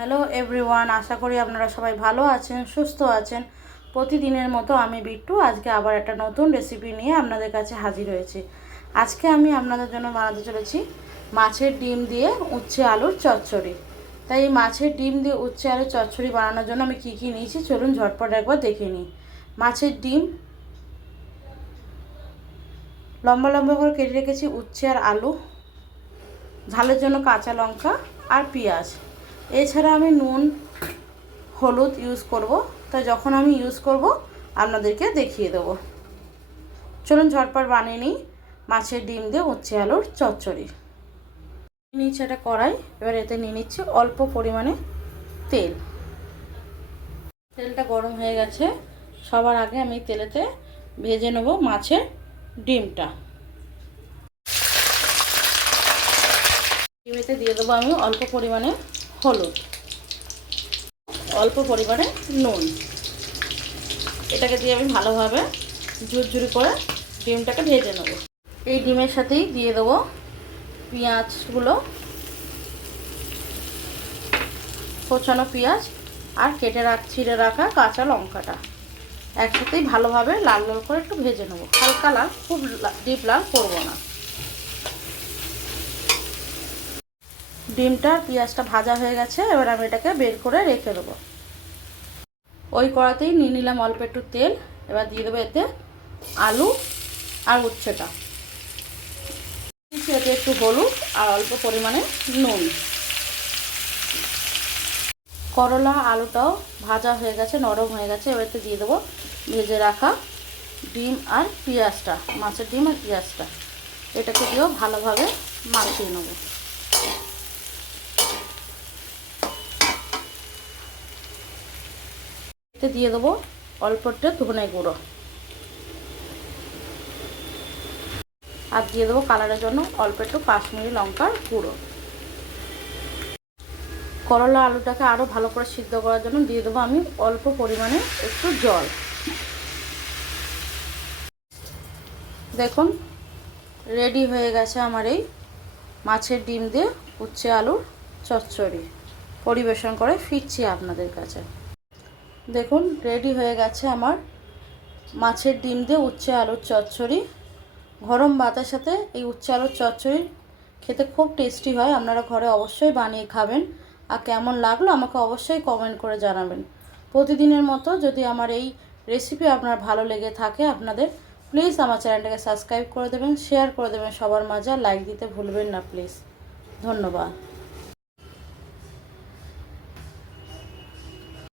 Hello everyone, আশা করি আপনারা সবাই ভালো আছেন, সুস্থ আছেন। প্রতিদিনের মতো আমি বিট্টু, আজকে আবার একটা নতুন রেসিপি নিয়ে আপনাদের কাছে হাজির হয়েছি। আজকে আমি আপনাদের জন্য বানাতে চলেছি মাছের ডিম দিয়ে উচ্ছে আলুর চচ্চড়ি। তাই এই মাছের ডিম দিয়ে উচ্ছে আলুর চচ্চড়ি বানানোর জন্য আমি কী কী নিয়েছি চলুন ঝটপট একবার দেখে নিই। মাছের ডিম, লম্বা লম্বা করে কেটে রেখেছি উচ্ছে আর আলু, ঝালের জন্য কাঁচা লঙ্কা আর পেঁয়াজ। এছাড়া আমি নুন, হলুদ ইউজ করব। তাই যখন আমি ইউজ করব, আপনাদেরকে দেখিয়ে দেবো। চলুন ঝটপট বানিয়ে নিই মাছের ডিম দিয়ে উচ্ছে আলুর চচ্চড়ি। নিচ্ছে একটা কড়াই, এবার এতে নিয়ে নিচ্ছি অল্প পরিমাণে তেল। তেলটা গরম হয়ে গেছে। সবার আগে আমি তেলেতে ভেজে নেব মাছের ডিমটা। ডিমেতে দিয়ে দেবো আমি অল্প পরিমাণে হলুদ। অল্প পরিমাণে নুন। এটাকে দিয়ে আমি ভালোভাবে ঝুরঝুরি করে ডিমটাকে ভেজে নেব। এই ডিমের সাথেই দিয়ে দেবো পেঁয়াজগুলো। কোচানো পেঁয়াজ আর কেটে রাখ, ছিঁড়ে রাখা কাঁচা লঙ্কাটা। একসাথেই ভালোভাবে লাল লাল করে একটু ভেজে নেব। হালকা লাল, খুব ডিপ লাল করব না। ডিমটা আর পেঁয়াজটা ভাজা হয়ে গেছে, এবার আমি এটাকে বের করে রেখে দেবো। ওই কড়াতেই নিয়ে নিলাম অল্প একটু তেল, এবার দিয়ে দেবো এতে আলু আর উচ্ছেটা। এতে একটু হলুদ আর অল্প পরিমাণে নুন। করলা আলুটাও ভাজা হয়ে গেছে, নরম হয়ে গেছে, এবারে দিয়ে দেবো ভেজে রাখা ডিম আর পেঁয়াজটা, মাছের ডিম আর পেঁয়াজটা। এটাকে দিয়েও ভালোভাবে মাখিয়ে নেব। এতে দিয়ে দেবো অল্প একটু ধনে গুঁড়ো। আর দিয়ে দেবো কালারের জন্য অল্প একটু কাশ্মীরি লঙ্কার গুঁড়ো। করলা আলুটাকে আরও ভালো করে সিদ্ধ করার জন্য দিয়ে দেবো আমি অল্প পরিমাণে একটু জল। দেখুন, রেডি হয়ে গেছে আমার এই মাছের ডিম দিয়ে উচ্ছে আলুর চচ্চড়ি। পরিবেশন করে ফিরছি আপনাদের কাছে। দেখুন রেডি হয়ে গেছে আমার। মাছের ডিম দিয়ে উচ্ছে আলুর চচ্চড়ি। গরম ভাতের সাথে এই উচ্ছে আলুর চচ্চড়ি খেতে খুব টেস্টি হয়। আপনারা ঘরে অবশ্যই বানিয়ে খাবেন। আর কেমন লাগল আমাকে অবশ্যই কমেন্ট করে জানাবেন। প্রতিদিনের মতো যদি আমার এই রেসিপি আপনার ভালো লেগে থাকে আপনাদের প্লিজ আমার চ্যানেলটাকে সাবস্ক্রাইব করে দেবেন শেয়ার করে দেবেন সবার মাঝে। লাইক দিতে ভুলবেন না প্লিজ ধন্যবাদ।